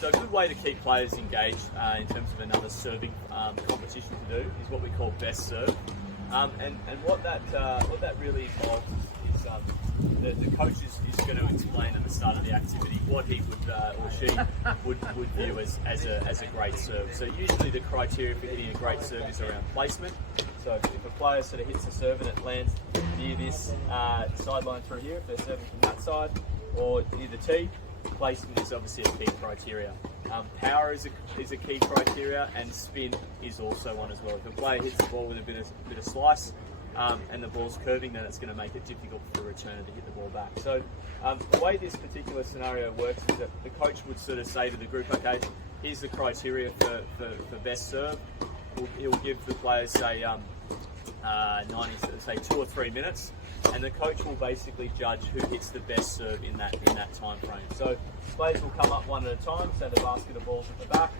So a good way to keep players engaged in terms of another serving competition to do is what we call best serve. And what that really involves is the coach is going to explain at the start of the activity what he would or she would view as a great serve. So usually the criteria for hitting a great serve is around placement. So if a player sort of hits a serve and it lands near this sideline through here, if they're serving from that side, or near the tee, placement is obviously a key criteria. Power is a key criteria, and spin is also one as well. If a player hits the ball with a bit of slice and the ball's curving, then it's going to make it difficult for a returner to hit the ball back. So the way this particular scenario works is that the coach would sort of say to the group, okay, here's the criteria for best serve. He'll give the players, say, 2 or 3 minutes, and the coach will basically judge who hits the best serve in that time frame. So players will come up one at a time. So the basket of balls at the back,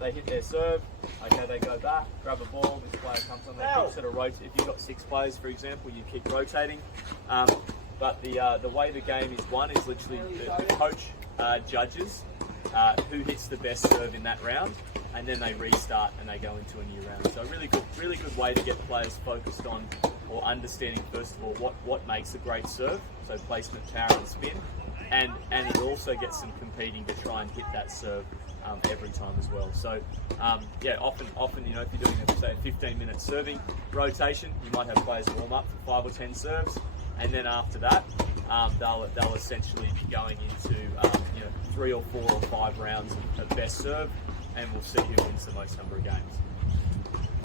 they hit their serve. Okay, they go back, grab a ball. This player comes on. They keep sort of rotate. If you've got 6 players, for example, you keep rotating. But the way the game is won is literally the coach judges who hits the best serve in that round, and then they restart and they go into a new round. So a really good way to get players focused on or understanding, first of all, what makes a great serve, so placement, power and spin, and it also gets them competing to try and hit that serve every time as well. So often if you're doing say a 15-minute serving rotation, you might have players warm up for 5 or 10 serves, and then after that they'll essentially be going into 3 or 4 or 5 rounds of best serve, and we'll see who wins the most number of games.